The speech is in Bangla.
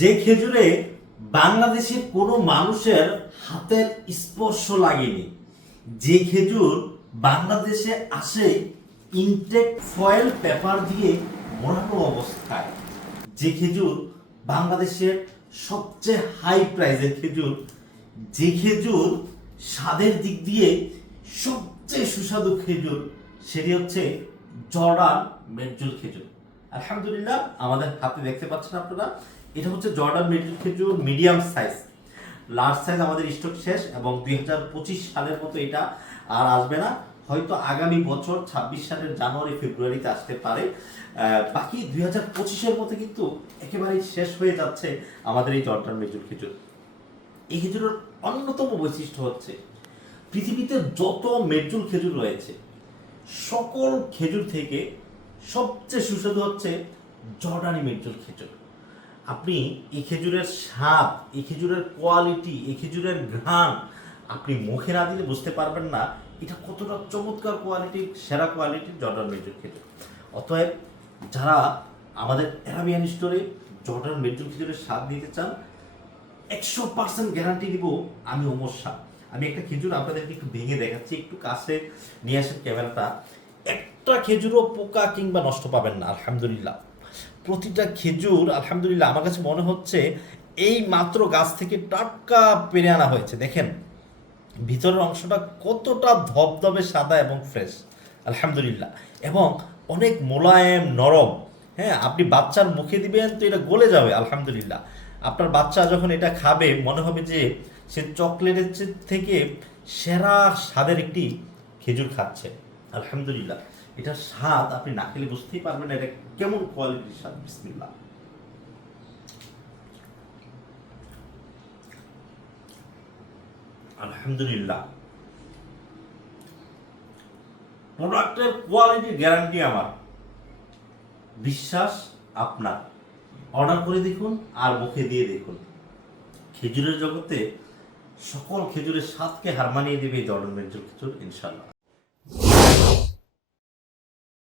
যে খেজুরে বাংলাদেশের কোনো মানুষের হাতের স্পর্শ লাগেনি, যে খেজুর বাংলাদেশে আসে ইনটেক ফয়েল পেপার দিয়ে মোড়ানো অবস্থায়, যে খেজুর বাংলাদেশের সবচেয়ে হাই প্রাইজের খেজুর, যে খেজুর স্বাদের দিক দিয়ে সবচেয়ে সুস্বাদু খেজুর, সেটি হচ্ছে জর্ডান মেডজুল খেজুর। আলহামদুলিল্লাহ, আমাদের হাতে দেখতে পাচ্ছেন আপনারা, এটা হচ্ছে জর্ডান মেডজুল খেজুর মিডিয়াম সাইজ। লার্জ সাইজ আমাদের স্টক শেষ এবং 2025 সালের মতো এটা আর আসবে না, হয়তো আগামী বছর 26 সালের জানুয়ারি ফেব্রুয়ারিতে আসতে পারে। বাকি 2025-এর মধ্যে কিন্তু একেবারেই শেষ হয়ে যাচ্ছে আমাদের এই জর্ডান মেডজুল খেজুর। এই খেজুরের অন্যতম বৈশিষ্ট্য হচ্ছে পৃথিবীতে যত মেডজুল খেজুর রয়েছে সকল খেজুর থেকে সবচেয়ে সুস্বাদু হচ্ছে জর্ডানি মেডজুল খেজুর। আপনি এই খেজুরের স্বাদ, এই খেজুরের কোয়ালিটি, এই খেজুরের ঘ্রাণ আপনি মুখে না দিলে বুঝতে পারবেন না এটা কতটা চমৎকার কোয়ালিটির, সেরা কোয়ালিটির জর্ডান মেডজুল খেজুর। অতএব যারা আমাদের অ্যারাবিয়ান স্টোরে জর্ডান মেডজুল খেজুরের স্বাদ নিতে চান, 100% গ্যারান্টি দিব আমি ওমর শাহ। আমি একটা খেজুর আপনাদেরকে একটু ভেঙে দেখাচ্ছি, একটু কাছে নিয়ে আসেন ক্যামেরাটা। একটা খেজুরও পোকা কিংবা নষ্ট পাবেন না আলহামদুলিল্লাহ। প্রতিটা খেজুর আলহামদুলিল্লাহ আমার কাছে মনে হচ্ছে এই মাত্র গাছ থেকে টাটকা পেরে আনা হয়েছে। দেখেন ভিতরের অংশটা কতটা ধবধবে সাদা এবং ফ্রেশ আলহামদুলিল্লাহ, এবং অনেক মোলায়েম নরম। হ্যাঁ, আপনি বাচ্চার মুখে দিবেন তো এটা গলে যাবে আলহামদুলিল্লাহ। আপনার বাচ্চা যখন এটা খাবে মনে হবে যে সে চকলেটের থেকে সেরা স্বাদের একটি খেজুর খাচ্ছে আলহামদুলিল্লাহ। এটার স্বাদ আপনি না খেলে বুঝতেই পারবেন না এটা কেমন কোয়ালিটির স্বাদ। বিসমিল্লাহ। আলহামদুলিল্লাহ, প্রোডাক্টের কোয়ালিটির গ্যারান্টি আমার, বিশ্বাস আপনার। অর্ডার করে দেখুন আর মুখে দিয়ে দেখুন, খেজুরের জগতে সকল খেজুরের স্বাদকে হার মানিয়ে দেবে জর্ডান মেডজুল খেজুর ইনশাল্লাহ।